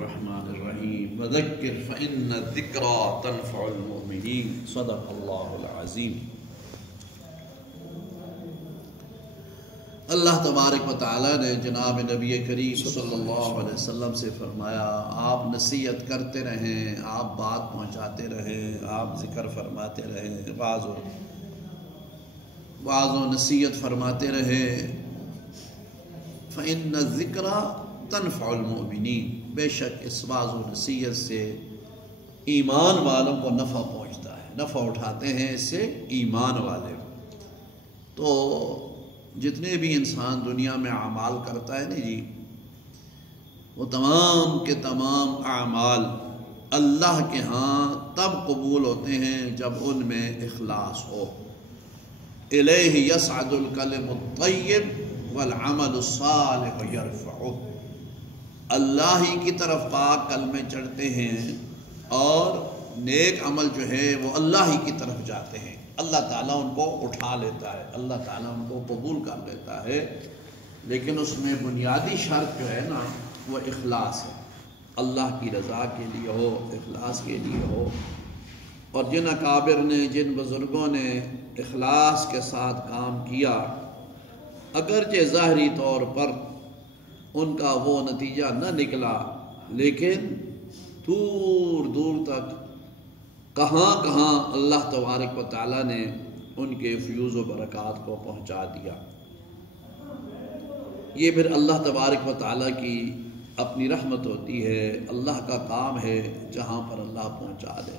الرحمن الرحیم وذکر فإن الذکریٰ تنفع المؤمنین صدق اللہ العظیم۔ اللہ تبارک و تعالیٰ نے جناب نبی کریم صلی اللہ علیہ وسلم سے فرمایا آپ نصیحت کرتے رہیں، آپ بات پہنچاتے رہیں، آپ ذکر فرماتے رہیں، واعظ و نصیحت فرماتے رہیں۔ فإن الذکریٰ تنفع المؤمنین، بے شک اس واعظ و نصیحت سے ایمان والوں کو نفع پہنچتا ہے، نفع اٹھاتے ہیں اس سے ایمان والے۔ تو جتنے بھی انسان دنیا میں اعمال کرتا ہے نا جی، وہ تمام کے تمام اعمال اللہ کے ہاں تب قبول ہوتے ہیں جب ان میں اخلاص ہو۔ الیہ یصعد الکلم الطیب والعمل الصالح یرفعہ، اللہ ہی کی طرف پاک کلمے چڑھتے ہیں اور نیک عمل جو ہے وہ اللہ ہی کی طرف جاتے ہیں، اللہ تعالیٰ ان کو اٹھا لیتا ہے، اللہ تعالیٰ ان کو قبول کر لیتا ہے۔ لیکن اس میں بنیادی شرط جو ہے نا وہ اخلاص ہے، اللہ کی رضا کے لیے ہو، اخلاص کے لیے ہو۔ اور جن اکابر نے، جن بزرگوں نے اخلاص کے ساتھ کام کیا، اگرچہ ظاہری طور پر ان کا وہ نتیجہ نہ نکلا، لیکن دور دور تک کہاں کہاں اللہ تبارک و تعالیٰ نے ان کے فیوز و برکات کو پہنچا دیا۔ یہ پھر اللہ تبارک و تعالیٰ کی اپنی رحمت ہوتی ہے، اللہ کا کام ہے جہاں پر اللہ پہنچا دے۔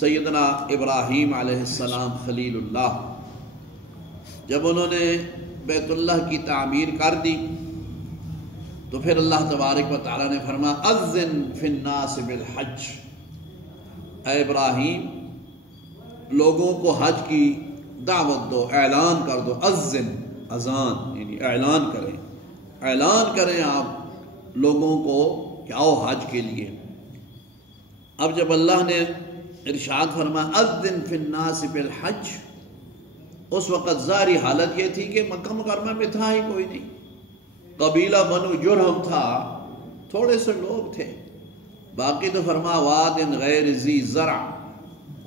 سیدنا ابراہیم علیہ السلام خلیل اللہ، جب انہوں نے بیت اللہ کی تعمیر کر دی تو پھر اللہ تبارک و تعالیٰ نے فرمایا اذن فی الناس بالحج، اے ابراہیم لوگوں کو حج کی دعوت دو، اعلان کر دو۔ اذن، اذان یعنی اعلان کریں آپ لوگوں کو کہ آؤ حج کے لیے۔ اب جب اللہ نے ارشاد فرمایا اذن فی الناس بالحج، اس وقت ظاہری حالت یہ تھی کہ مکہ مکرمہ میں تھا ہی کوئی نہیں، قبیلہ بنو جرہم تھا، تھوڑے سے لوگ تھے، باقی تو فرما واد غیر ذی زرع،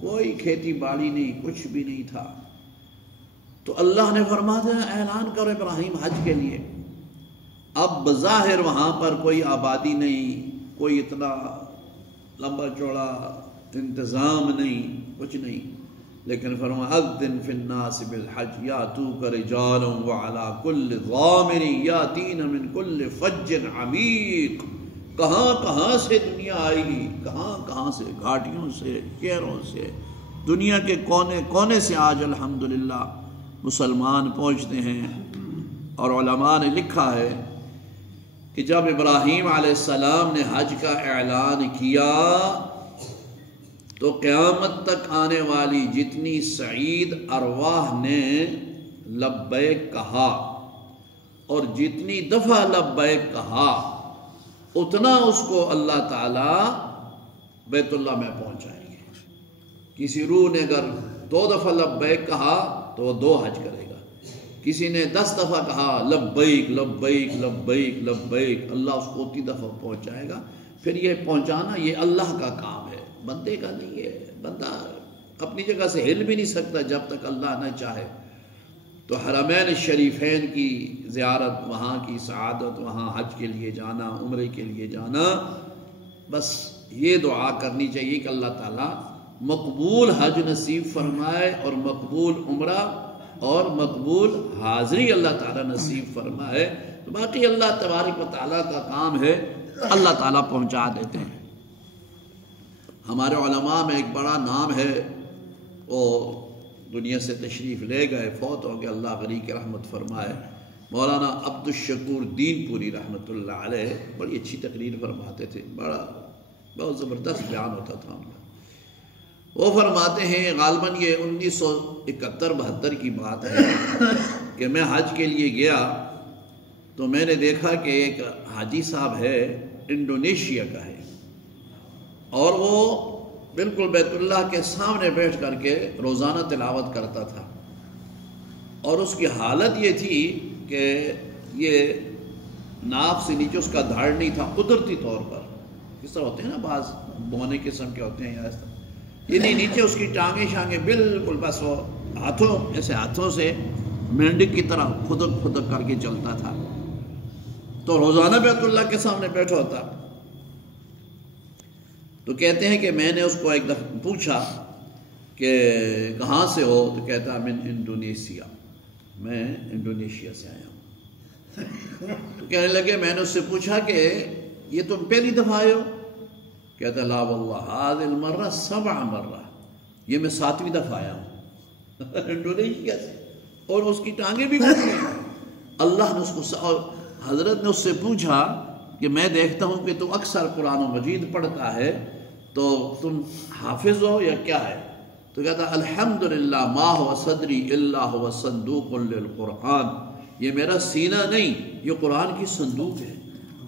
کوئی کھیتی باڑی نہیں، کچھ بھی نہیں تھا۔ تو اللہ نے فرما دیا اعلان کرو ابراہیم حج کے لیے۔ اب بظاہر وہاں پر کوئی آبادی نہیں، کوئی اتنا لمبا چوڑا انتظام نہیں، کچھ نہیں، لیکن فرمایا اذن فی الناس بالحج یاتوک رجالا وعلی کل ضامر یاتین من کل فج عمیق، کہاں کہاں سے دنیا آئے گی، کہاں کہاں سے، گھاٹیوں سے، شہروں سے، دنیا کے کونے کونے سے آج الحمدللہ مسلمان پہنچتے ہیں۔ اور علماء نے لکھا ہے کہ جب ابراہیم علیہ السلام نے حج کا اعلان کیا تو قیامت تک آنے والی جتنی سعید ارواح نے لبیک کہا اور جتنی دفعہ لبیک کہا، اتنا اس کو اللہ تعالیٰ بیت اللہ میں پہنچائیں گے۔ کسی روح نے اگر 2 دفعہ لبیک کہا تو وہ 2 حج کرے گا، کسی نے 10 دفعہ کہا لبیک لبیک لبیک لبیک، اللہ اس کو 30 دفعہ پہنچائے گا۔ پھر یہ پہنچانا یہ اللہ کا کام ہے، بندے کا نہیں ہے، بندہ اپنی جگہ سے ہل بھی نہیں سکتا جب تک اللہ نہ چاہے۔ تو حرمین شریفین کی زیارت، وہاں کی سعادت، وہاں حج کے لیے جانا، عمرے کے لیے جانا، بس یہ دعا کرنی چاہیے کہ اللہ تعالیٰ مقبول حج نصیب فرمائے اور مقبول عمرہ اور مقبول حاضری اللہ تعالیٰ نصیب فرمائے۔ تو باقی اللہ تبارک و تعالیٰ کا کام ہے، اللہ تعالیٰ پہنچا دیتے ہیں۔ ہمارے علماء میں ایک بڑا نام ہے، وہ دنیا سے تشریف لے گئے، فوت ہو گئے، اللہ غنی کی رحمت فرمائے، مولانا عبد الشکور دین پوری رحمت اللہ علیہ، بڑی اچھی تقریر فرماتے تھے، بہت زبردست بیان ہوتا تھا ان کا۔ وہ فرماتے ہیں غالباً یہ 1971-72 کی بات ہے کہ میں حج کے لیے گیا تو میں نے دیکھا کہ ایک حاجی صاحب ہے، انڈونیشیا کا ہے، اور وہ بالکل بیت اللہ کے سامنے بیٹھ کر کے روزانہ تلاوت کرتا تھا، اور اس کی حالت یہ تھی کہ یہ ناک سے نیچے اس کا دھاڑ نہیں تھا قدرتی طور پر، اس طرح ہوتے ہیں نا بعض بونے قسم کے ہوتے ہیں یا اس طرح، یہ نہیں، نیچے اس کی ٹانگیں شانگیں بالکل بس وہ ہاتھوں سے مینڈک کی طرح خدک کر کے چلتا تھا. تو روزانہ بیت اللہ کے سامنے بیٹھا ہوتا. تو کہتے ہیں کہ میں نے اس کو ایک دفعہ پوچھا کہ کہاں سے ہو؟ تو کہتا من انڈونیشیا، میں انڈونیشیا سے آیا ہوں. تو کہنے لگے، میں نے اس سے پوچھا کہ یہ تم پہلی دفعہ آئے ہو؟ کہتا لا واللہ هذه المرہ 7 مرہ، یہ میں 7ویں دفعہ آیا ہوں انڈونیشیا سے، اور اس کی ٹانگیں بھی گھٹ گئی. اللہ نے اس کو، اور حضرت نے اس سے پوچھا کہ میں دیکھتا ہوں کہ تم اکثر قرآن و مجید پڑھتا ہے، تو تم حافظ ہو یا کیا ہے؟ تو کہتا الحمدللہ ما هو صدری الا هو صندوق للقرآن، یہ میرا سینہ نہیں، یہ قرآن کی صندوق ہے.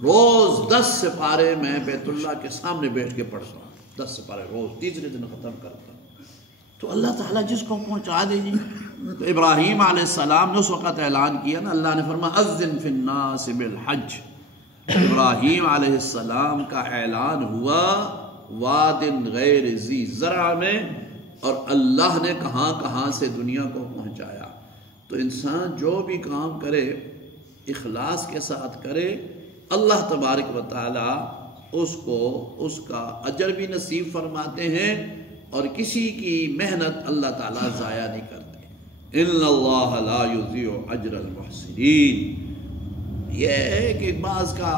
روز 10 سپارے میں بیت اللہ کے سامنے بیٹھ کے پڑھتا ہوں، 10 سپارے روز، تیسرے دن ختم کرتا ہوں. تو اللہ تعالیٰ جس کو پہنچا دے جی. تو ابراہیم علیہ السلام نے اس وقت اعلان کیا نا، اللہ نے فرمایا اذن فی الناس بالحج. ابراہیم علیہ السلام کا اعلان ہوا واد غیر ذی زرع میں، اور اللہ نے کہاں کہاں سے دنیا کو پہنچایا. تو انسان جو بھی کام کرے اخلاص کے ساتھ کرے، اللہ تبارک و تعالی اس کو اس کا اجر بھی نصیب فرماتے ہیں، اور کسی کی محنت اللہ تعالیٰ ضائع نہیں کرتے. ان اللہ لا یضیع اجر المحسنین. یہ ہے کہ بعض کا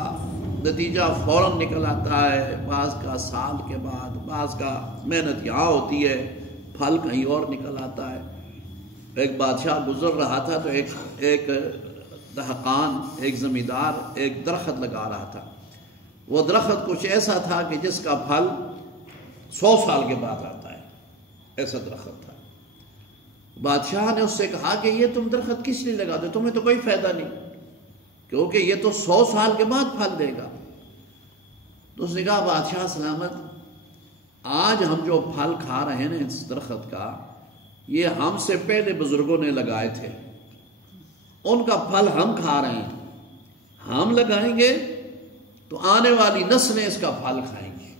نتیجہ فوراً نکل آتا ہے، بعض کا سال کے بعد، بعض کا محنت یہاں ہوتی ہے، پھل کہیں اور نکل آتا ہے. ایک بادشاہ گزر رہا تھا تو ایک دہقان، ایک زمیندار ایک درخت لگا رہا تھا. وہ درخت کچھ ایسا تھا کہ جس کا پھل 100 سال کے بعد آتا ہے، ایسا درخت تھا. بادشاہ نے اس سے کہا کہ یہ تم درخت کس لیے لگاتے، تمہیں تو کوئی فائدہ نہیں، کیونکہ یہ تو 100 سال کے بعد پھل دے گا. تو اس نے کہا بادشاہ سلامت، آج ہم جو پھل کھا رہے ہیں نا اس درخت کا، یہ ہم سے پہلے بزرگوں نے لگائے تھے، ان کا پھل ہم کھا رہے ہیں. ہم لگائیں گے تو آنے والی نسلیں اس کا پھل کھائیں گی،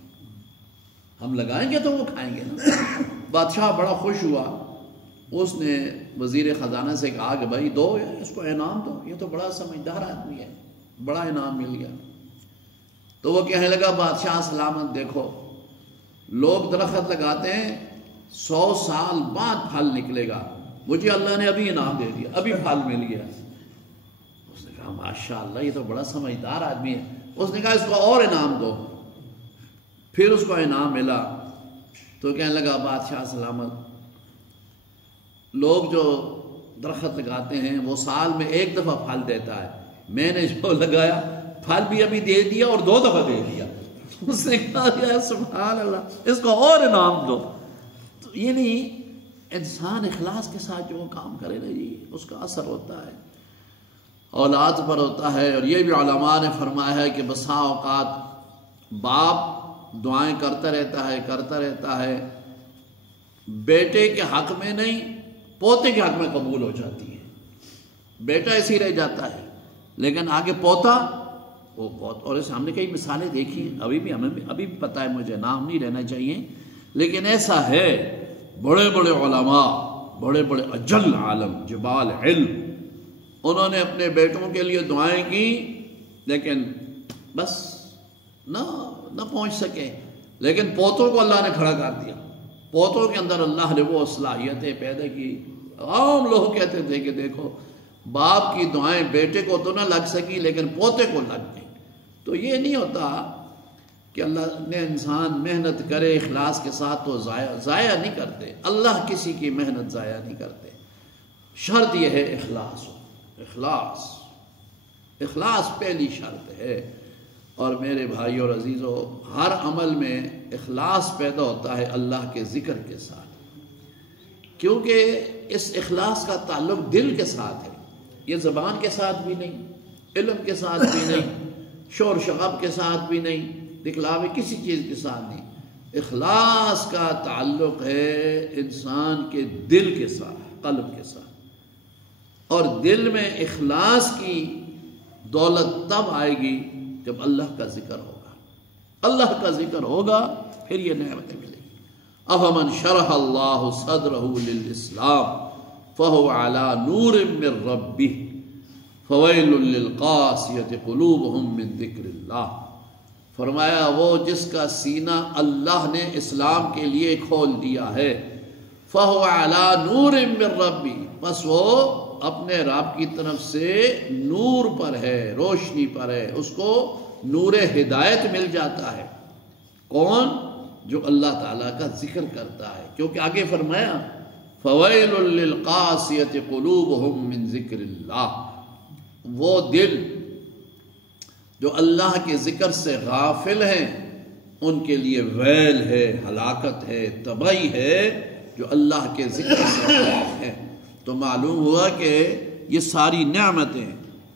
ہم لگائیں گے تو وہ کھائیں گے نا. بادشاہ بڑا خوش ہوا. اس نے وزیر خزانہ سے کہا کہ بھائی دو، اس کو انعام دو، یہ تو بڑا سمجھدار آدمی ہے، بڑا انعام مل گیا. تو وہ کہنے لگا بادشاہ سلامت دیکھو، لوگ درخت لگاتے ہیں 100 سال بعد پھل نکلے گا، مجھے اللہ نے ابھی انعام دے دیا، ابھی پھل مل گیا. اس نے کہا ماشاءاللہ یہ تو بڑا سمجھدار آدمی ہے. اس نے کہا اس کو اور انعام دو. پھر اس کو انعام ملا. تو کہنے لگا بادشاہ سلامت، لوگ جو درخت لگاتے ہیں وہ سال میں 1 دفعہ پھل دیتا ہے، میں نے جو لگایا پھل بھی ابھی دے دیا اور 2 دفعہ دے دیا. اس نے کہا یا سبحان اللہ، اس کو اور انعام دو. تو یہ نہیں، انسان اخلاص کے ساتھ جو کام کرے نا جی، اس کا اثر ہوتا ہے، اولاد پر ہوتا ہے. اور یہ بھی علماء نے فرمایا ہے کہ بسا اوقات باپ دعائیں کرتا رہتا ہے، بیٹے کے حق میں نہیں، پوتے کے حق میں قبول ہو جاتی ہے. بیٹا ایسے ہی رہ جاتا ہے، لیکن آگے پوتا، وہ پوتا. اور اس ہم نے کئی مثالیں دیکھی ہیں، ہمیں بھی پتہ ہے، مجھے نام نہیں لینا چاہیے، لیکن ایسا ہے. بڑے بڑے علماء، بڑے بڑے اجل عالم، جبال علم، انہوں نے اپنے بیٹوں کے لیے دعائیں کی، لیکن بس نہ پہنچ سکے. لیکن پوتوں کو اللہ نے کھڑا کر دیا. پوتوں کے اندر اللہ نے وہ صلاحیتیں پیدا کی. عام لوگ کہتے تھے کہ دیکھو باپ کی دعائیں بیٹے کو تو نہ لگ سکی لیکن پوتے کو لگ گئی. تو یہ نہیں ہوتا کہ اللہ نے انسان محنت کرے اخلاص کے ساتھ تو ضائع نہیں کرتے. اللہ کسی کی محنت ضائع نہیں کرتے. شرط یہ ہے اخلاص ہو. اخلاص پہلی شرط ہے. اور میرے بھائیو اور عزیزو، ہر عمل میں اخلاص پیدا ہوتا ہے اللہ کے ذکر کے ساتھ، کیونکہ اس اخلاص کا تعلق دل کے ساتھ ہے. یہ زبان کے ساتھ بھی نہیں، علم کے ساتھ بھی نہیں، شور شغب کے ساتھ بھی نہیں، دکھلاوے کسی چیز کے ساتھ نہیں. اخلاص کا تعلق ہے انسان کے دل کے ساتھ، قلب کے ساتھ. اور دل میں اخلاص کی دولت تب آئے گی جب اللہ کا ذکر ہوگا. اللہ کا ذکر ہوگا پھر یہ نعمتیں ملیں گی۔ افمن شرح اللہ صدرہ للاسلام فہو علی نور من ربہ فویل للقاسیۃ قلوبہم من ذکر اللہ۔ فرمایا وہ جس کا سینہ اللہ نے اسلام کے لیے کھول دیا ہے، فہو علی نور من ربہ، بس وہ اپنے رب کی طرف سے نور پر ہے، روشنی پر ہے، اس کو نور ہدایت مل جاتا ہے۔ کون؟ جو اللہ تعالیٰ کا ذکر کرتا ہے، کیونکہ آگے فرمایا فویل للقاسیۃ قلوبہم من ذکر اللہ، وہ دل جو اللہ کے ذکر سے غافل ہیں ان کے لیے ویل ہے، ہلاکت ہے، تباہی ہے، جو اللہ کے ذکر سے غافل ہیں۔ تو معلوم ہوا کہ یہ ساری نعمتیں،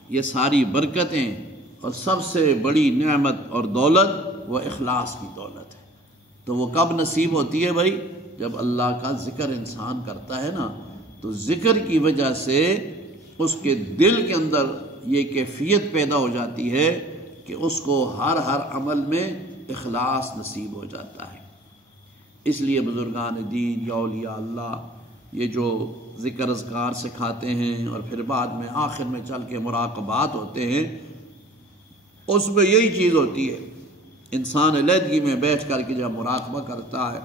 یہ ساری برکتیں، اور سب سے بڑی نعمت اور دولت وہ اخلاص کی دولت ہے۔ تو وہ کب نصیب ہوتی ہے بھائی؟ جب اللہ کا ذکر انسان کرتا ہے نا، تو ذکر کی وجہ سے اس کے دل کے اندر یہ کیفیت پیدا ہو جاتی ہے کہ اس کو ہر عمل میں اخلاص نصیب ہو جاتا ہے۔ اس لیے بزرگان دین یا اولیاء اللہ یہ جو ذکر اذکار سکھاتے ہیں اور پھر بعد میں آخر میں چل کے مراقبات ہوتے ہیں، اس میں یہی چیز ہوتی ہے، انسان علیحدگی میں بیٹھ کر کے جب مراقبہ کرتا ہے،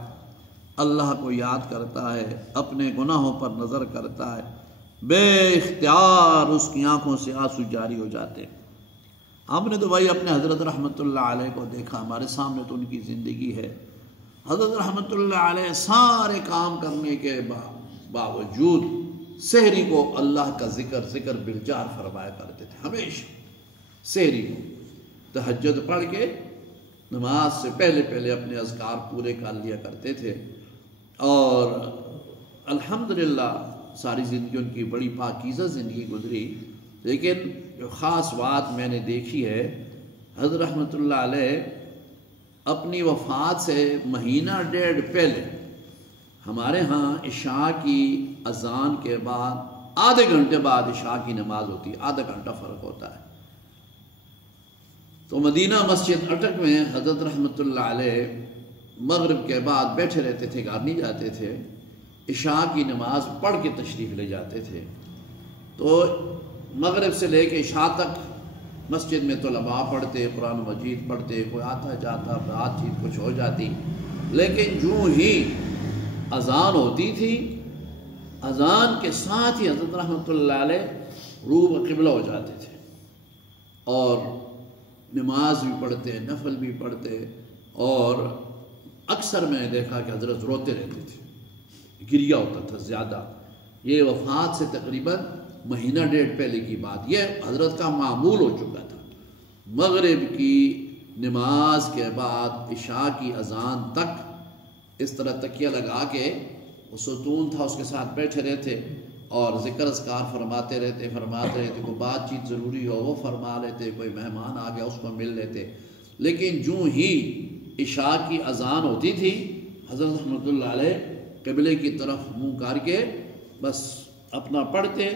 اللہ کو یاد کرتا ہے، اپنے گناہوں پر نظر کرتا ہے، بے اختیار اس کی آنکھوں سے آنسو جاری ہو جاتے ہیں۔ ہم نے تو بھائی اپنے حضرت رحمۃ اللہ علیہ کو دیکھا، ہمارے سامنے تو ان کی زندگی ہے۔ حضرت رحمۃ اللہ علیہ سارے کام کرنے کے باوجود سحری کو اللہ کا ذکر بلجار فرمایا کرتے تھے، ہمیشہ سحری کو تہجد پڑھ کے نماز سے پہلے اپنے اذکار پورے کر لیا کرتے تھے۔ اور الحمدللہ ساری زندگی ان کی بڑی پاکیزہ زندگی گزری، لیکن جو خاص بات میں نے دیکھی ہے، حضرت رحمۃ اللہ علیہ اپنی وفات سے مہینہ ڈیڑھ پہلے ہمارے ہاں عشاء کی اذان کے بعد آدھے گھنٹے بعد عشاء کی نماز ہوتی ہے، آدھا گھنٹہ فرق ہوتا ہے۔ تو مدینہ مسجد اٹک میں حضرت رحمۃ اللہ علیہ مغرب کے بعد بیٹھے رہتے تھے، گھر نہیں جاتے تھے، عشاء کی نماز پڑھ کے تشریف لے جاتے تھے۔ تو مغرب سے لے کے عشاء تک مسجد میں طلباء پڑھتے، قرآن مجید پڑھتے، کوئی آتا جاتا، بات چیت کچھ ہو جاتی، لیکن جو ہی اذان ہوتی تھی، اذان کے ساتھ ہی حضرت رحمۃ اللہ علیہ روح قبلہ ہو جاتے تھے، اور نماز بھی پڑھتے، نفل بھی پڑھتے، اور اکثر میں نے دیکھا کہ حضرت روتے رہتے تھے، گریہ ہوتا تھا زیادہ۔ یہ وفات سے تقریباً مہینہ ڈیڑھ پہلے کی بات، یہ حضرت کا معمول ہو چکا تھا۔ مغرب کی نماز کے بعد عشاء کی اذان تک اس طرح تکیہ لگا کے، وہ ستون تھا اس کے ساتھ بیٹھے رہتے اور ذکر اذکار فرماتے رہتے، کوئی بات چیت ضروری ہو وہ فرما لیتے، کوئی مہمان آ گیا اس کو مل لیتے۔ لیکن جو ہی عشاء کی اذان ہوتی تھی، حضرت رحمۃ اللہ علیہ قبلے کی طرف منہ کر کے بس اپنا پڑھتے،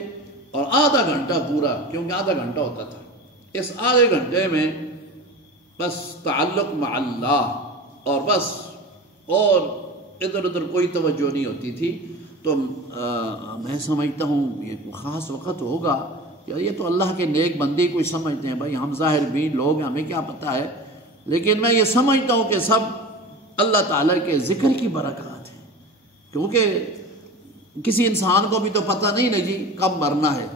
اور آدھا گھنٹہ پورا، کیونکہ آدھا گھنٹہ ہوتا تھا، اس آدھے گھنٹے میں بس تعلق مع اللہ، اور بس اور ادھر ادھر کوئی توجہ نہیں ہوتی تھی۔ تو میں سمجھتا ہوں یہ کوئی خاص وقت ہوگا کہ یہ تو اللہ کے نیک بندے کوئی سمجھتے ہیں، بھائی ہم ظاہر بین لوگ ہیں، ہمیں کیا پتہ ہے، لیکن میں یہ سمجھتا ہوں کہ سب اللہ تعالیٰ کے ذکر کی برکات ہے، کیونکہ کسی انسان کو بھی تو پتہ نہیں نا جی کب مرنا ہے،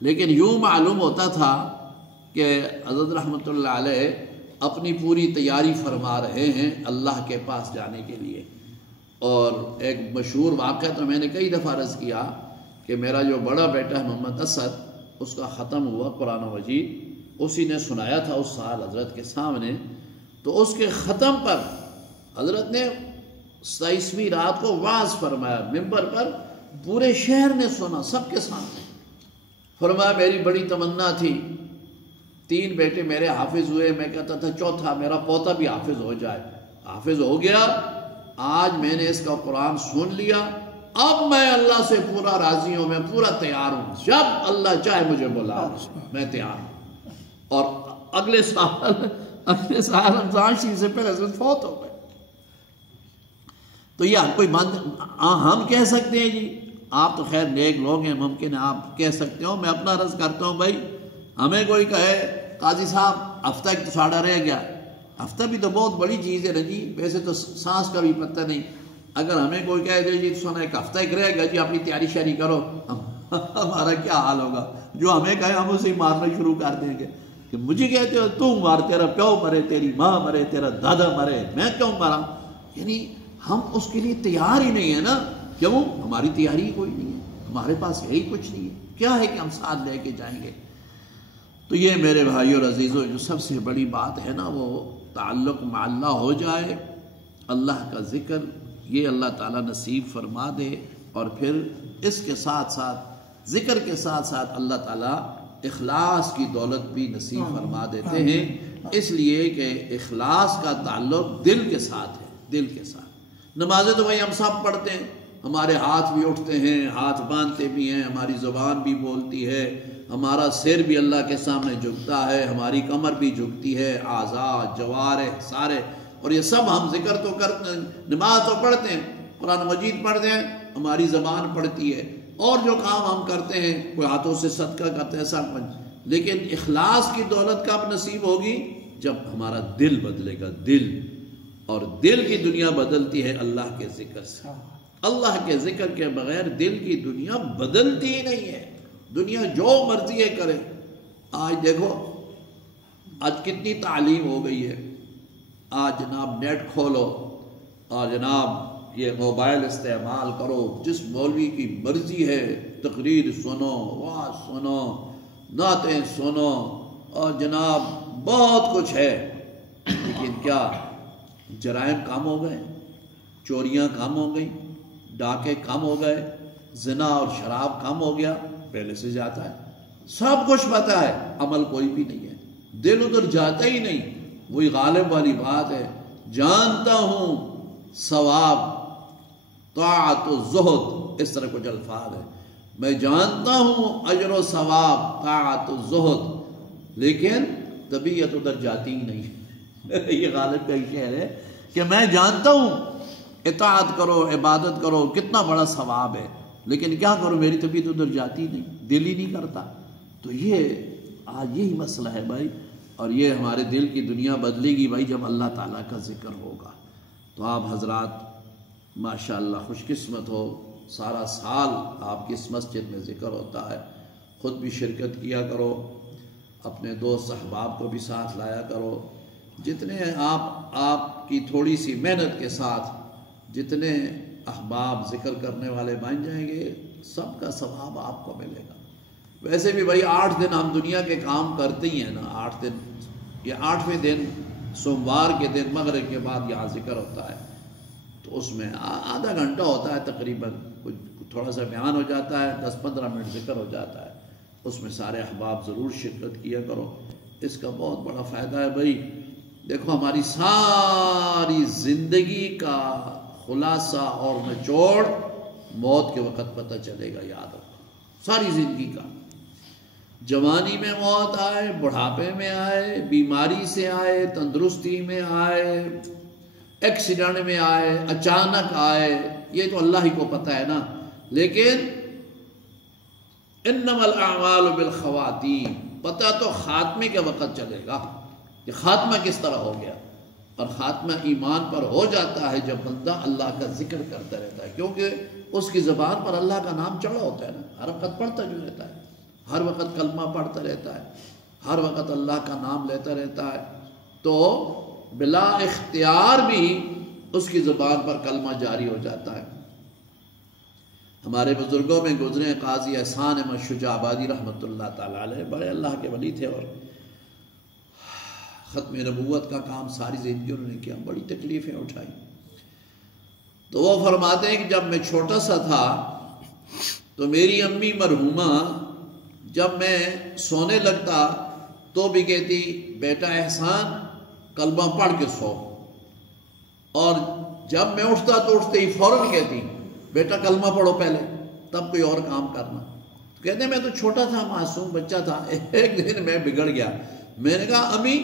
لیکن یوں معلوم ہوتا تھا کہ حضرت رحمۃ اللہ علیہ اپنی پوری تیاری فرما رہے ہیں اللہ کے پاس جانے کے لیے۔ اور ایک مشہور واقعہ تو میں نے کئی دفعہ عرض کیا کہ میرا جو بڑا بیٹا ہے محمد اسد، اس کا ختم ہوا قرآن مجید، اسی نے سنایا تھا اس سال حضرت کے سامنے۔ تو اس کے ختم پر حضرت نے 27ویں رات کو وعظ فرمایا ممبر پر، پورے شہر نے سنا، سب کے سامنے۔ فرمایا میری بڑی تمنا تھی، 3 بیٹے میرے حافظ ہوئے، میں کہتا تھا چوتھا میرا پوتا بھی حافظ ہو جائے، حافظ ہو گیا۔ آج میں نے اس کا قرآن سن لیا، اب میں اللہ سے پورا راضی ہوں، میں پورا تیار ہوں، جب اللہ چاہے مجھے بلا میں تیار ہوں۔ اور اگلے سال اپنے سال رمضان شریف سے پہلے سے فوت ہو گئے. تو یہ کوئی ہم کہہ سکتے ہیں جی آپ تو خیر نیک لوگ ہیں، ممکن ہے آپ کہہ سکتے ہو. میں اپنا عرض کرتا ہوں بھائی، ہمیں کوئی کہے قاضی صاحب ہفتہ ایک تو ساڑھا رہ گیا، ہفتہ بھی تو بہت بڑی چیز ہے نا جی، ویسے تو سانس کا بھی پتہ نہیں. اگر ہمیں کوئی کہہ دے جی سونا ایک ہفتہ ایک رہ گیا جی اپنی تیاری شیاری کرو، ہمارا کیا حال ہوگا؟ جو ہمیں کہے ہم اسے مارنا شروع کر دیں گے کہ مجھے کہتے ہو تو مار، تیرا پیو مرے، تیری ماں مرے، تیرا دادا مرے، میں کیوں مرا؟ یعنی ہم اس کے لیے تیار ہی نہیں ہے نا. کیوں؟ ہماری تیاری کوئی نہیں ہے، ہمارے پاس یہی کچھ نہیں ہے. کیا ہے کہ ہم ساتھ لے کے جائیں گے؟ تو یہ میرے بھائیو اور عزیزو جو سب سے بڑی بات ہے نا، وہ تعلق مع اللہ ہو جائے، اللہ کا ذکر یہ اللہ تعالیٰ نصیب فرما دے. اور پھر اس کے ساتھ ساتھ ذکر کے ساتھ ساتھ اللہ تعالیٰ اخلاص کی دولت بھی نصیب فرما دیتے ہیں، اس لیے کہ اخلاص کا تعلق دل کے ساتھ ہے، دل کے ساتھ. نمازیں تو بھائی ہم سب پڑھتے ہیں، ہمارے ہاتھ بھی اٹھتے ہیں، ہاتھ باندھتے بھی ہیں، ہماری زبان بھی بولتی ہے، ہمارا سر بھی اللہ کے سامنے جھکتا ہے، ہماری کمر بھی جھکتی ہے، اعضاء جوارح سارے، اور یہ سب ہم ذکر تو کرتے ہیں، نماز تو پڑھتے ہیں، قرآن مجید پڑھتے ہیں، ہماری زبان پڑھتی ہے، اور جو کام ہم کرتے ہیں کوئی ہاتھوں سے صدقہ کرتے ہیں سب کچھ. لیکن اخلاص کی دولت کب نصیب ہوگی؟ جب ہمارا دل بدلے گا، دل. اور دل کی دنیا بدلتی ہے اللہ کے ذکر سے. اللہ کے ذکر کے بغیر دل کی دنیا بدلتی ہی نہیں ہے. دنیا جو مرضی ہے کرے. آج دیکھو آج کتنی تعلیم ہو گئی ہے. آج جناب نیٹ کھولو اور جناب یہ موبائل استعمال کرو، جس مولوی کی مرضی ہے تقریر سنو، واز سنو، نعتیں سنو، اور جناب بہت کچھ ہے. لیکن کیا جرائم کم ہو گئے؟ چوریاں کم ہو گئیں؟ ڈاکے کم ہو گئے؟ زنا اور شراب کم ہو گیا؟ پہلے سے زیادہ ہے. سب کچھ پتہ ہے، عمل کوئی بھی نہیں ہے، دل ادھر جاتا ہی نہیں. وہی غالب والی بات ہے، جانتا ہوں ثواب طاعت و زہد، اس طرح کچھ الفاظ ہے. میں جانتا ہوں اجر و ثواب طاعت و زہد، لیکن طبیعت ادھر جاتی ہی نہیں. یہ غالب کا شعر ہے کہ میں جانتا ہوں اطاعت کرو، عبادت کرو، کتنا بڑا ثواب ہے، لیکن کیا کرو میری طبیعت ادھر جاتی نہیں، دل ہی نہیں کرتا. تو یہ آج یہی مسئلہ ہے بھائی. اور یہ ہمارے دل کی دنیا بدلے گی بھائی جب اللہ تعالیٰ کا ذکر ہوگا. تو آپ حضرات ماشاءاللہ خوش قسمت ہو، سارا سال آپ کی اس مسجد میں ذکر ہوتا ہے. خود بھی شرکت کیا کرو، اپنے دوست احباب کو بھی ساتھ لایا کرو. جتنے آپ کی تھوڑی سی محنت کے ساتھ جتنے احباب ذکر کرنے والے بن جائیں گے، سب کا ثواب آپ کو ملے گا. ویسے بھی بھائی 8 دن ہم دنیا کے کام کرتے ہی ہیں نا. 8 دن، یہ 8ویں دن سوموار کے دن مغرب کے بعد یہاں ذکر ہوتا ہے. تو اس میں آدھا گھنٹہ ہوتا ہے تقریباً، کچھ تھوڑا سا بیان ہو جاتا ہے، 10-15 منٹ ذکر ہو جاتا ہے. اس میں سارے احباب ضرور شرکت کیا کرو. اس کا بہت بڑا فائدہ ہے بھائی. دیکھو ہماری ساری زندگی کا خلاصہ اور نچوڑ موت کے وقت پتہ چلے گا. یاد رکھو ساری زندگی کا، جوانی میں موت آئے، بڑھاپے میں آئے، بیماری سے آئے، تندرستی میں آئے، ایکسیڈنٹ میں آئے، اچانک آئے، یہ تو اللہ ہی کو پتہ ہے نا. لیکن انما الاعمال بالخواتیم، پتہ تو خاتمے کے وقت چلے گا کہ خاتمہ کس طرح ہو گیا. اور خاتمہ ایمان پر ہو جاتا ہے جب بندہ اللہ کا ذکر کرتا رہتا ہے، کیونکہ اس کی زبان پر اللہ کا نام چڑھا ہوتا ہے نا. ہر وقت پڑھتا جو رہتا ہے، ہر وقت کلمہ پڑھتا رہتا ہے، ہر وقت اللہ کا نام لیتا رہتا ہے، تو بلا اختیار بھی اس کی زبان پر کلمہ جاری ہو جاتا ہے. ہمارے بزرگوں میں گزرے قاضی احسان احمد شجاع آبادی رحمۃ اللہ تعالیٰ علیہ، بڑے اللہ کے ولی تھے، اور ختم نبوت کا کام ساری زندگی انہوں نے کیا، بڑی تکلیفیں اٹھائی. تو وہ فرماتے ہیں کہ جب میں چھوٹا سا تھا تو میری امی مرحومہ جب میں سونے لگتا تو بھی کہتی بیٹا احسان کلمہ پڑھ کے سو، اور جب میں اٹھتا تو اٹھتے ہی فوراً کہتی بیٹا کلمہ پڑھو پہلے تب کوئی اور کام کرنا. تو کہتے ہیں میں تو چھوٹا تھا، معصوم بچہ تھا. ایک دن میں بگڑ گیا، میں نے کہا امی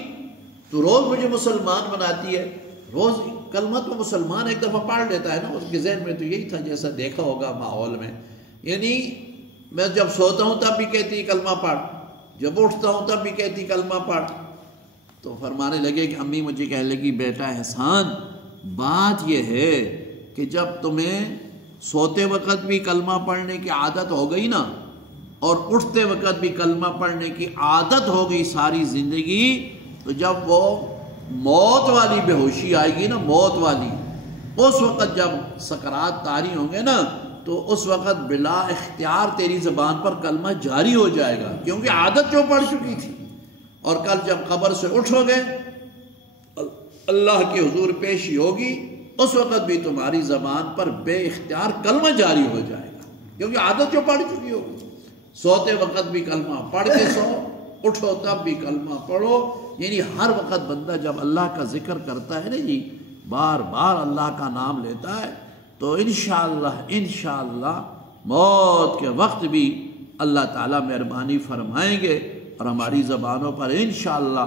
تو روز مجھے مسلمان بناتی ہے، روز کلمہ تو مسلمان ایک دفعہ پڑھ لیتا ہے نا، اس کے ذہن میں تو یہی تھا جیسا دیکھا ہوگا ماحول میں، یعنی میں جب سوتا ہوں تب بھی کہتی ہے کلمہ پڑھ، جب اٹھتا ہوں تب بھی کہتی کلمہ پڑھ۔ تو فرمانے لگے کہ امی مجھے کہنے لگی بیٹا احسان بات یہ ہے کہ جب تمہیں سوتے وقت بھی کلمہ پڑھنے کی عادت ہو گئی نا، اور اٹھتے وقت بھی کلمہ پڑھنے کی عادت ہو گئی ساری زندگی، تو جب وہ موت والی بے ہوشی آئے گی نا، موت والی، اس وقت جب سکرات طاری ہوں گے نا، تو اس وقت بلا اختیار تیری زبان پر کلمہ جاری ہو جائے گا، کیونکہ عادت جو پڑ چکی تھی۔ اور کل جب قبر سے اٹھو گے، اللہ کے حضور پیشی ہوگی، اس وقت بھی تمہاری زبان پر بے اختیار کلمہ جاری ہو جائے گا، کیونکہ عادت جو پڑ چکی ہوگی۔ سوتے وقت بھی کلمہ پڑھ کے سو، اٹھو تب بھی کلمہ پڑھو، یعنی ہر وقت بندہ جب اللہ کا ذکر کرتا ہے نا جی، بار بار اللہ کا نام لیتا ہے، تو انشاءاللہ موت کے وقت بھی اللہ تعالیٰ مہربانی فرمائیں گے اور ہماری زبانوں پر انشاءاللہ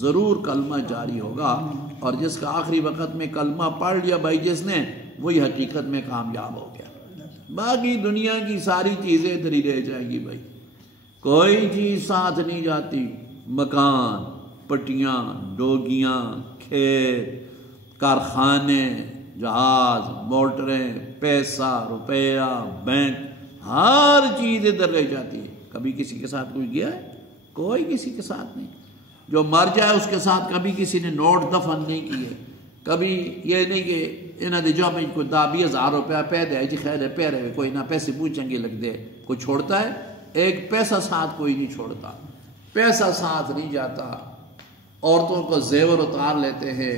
ضرور کلمہ جاری ہوگا، اور جس کا آخری وقت میں کلمہ پڑھ لیا بھائی جس نے، وہی حقیقت میں کامیاب ہو گیا۔ باقی دنیا کی ساری چیزیں ادھر ہی رہ جائیں گی بھائی، کوئی چیز ساتھ نہیں جاتی، مکان، پٹیاں، ڈوگیاں، کھیت، کارخانے، جہاز، موٹریں، پیسہ، روپیہ، بینک، ہر چیز ادھر رہ جاتی ہے۔ کبھی کسی کے ساتھ کوئی گیا ہے؟ کوئی کسی کے ساتھ نہیں۔ جو مر جائے اس کے ساتھ کبھی کسی نے نوٹ دفن نہیں کیے، کبھی یہ نہیں کہ انہاں دے جو میں کوئی 20,000 روپیہ پہ دے جی خیر ہے پہ رہے، کوئی نہ پیسے پوچھ چنگے لگ دے، کوئی چھوڑتا ہے؟ ایک پیسہ ساتھ کوئی نہیں چھوڑتا، پیسہ ساتھ نہیں جاتا۔ عورتوں کو زیور اتار لیتے ہیں،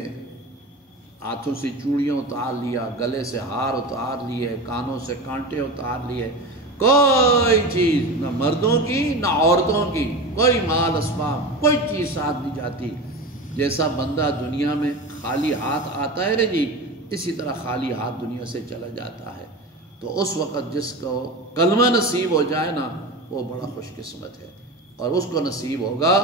ہاتھوں سے چوڑیاں اتار لیا، گلے سے ہار اتار لیے، کانوں سے کانٹے اتار لیے، کوئی چیز نہ مردوں کی نہ عورتوں کی، کوئی مال اسباب، کوئی چیز ساتھ نہیں جاتی۔ جیسا بندہ دنیا میں خالی ہاتھ آتا ہے نا جی، اسی طرح خالی ہاتھ دنیا سے چلا جاتا ہے۔ تو اس وقت جس کو کلمہ نصیب ہو جائے نا، وہ بڑا خوش قسمت ہے، اور اس کو نصیب ہوگا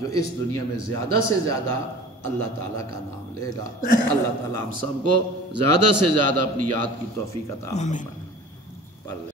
جو اس دنیا میں زیادہ سے زیادہ اللہ تعالیٰ کا نام لے گا۔ اللہ تعالیٰ ہم سب کو زیادہ سے زیادہ اپنی یاد کی توفیق عطا فرمائے۔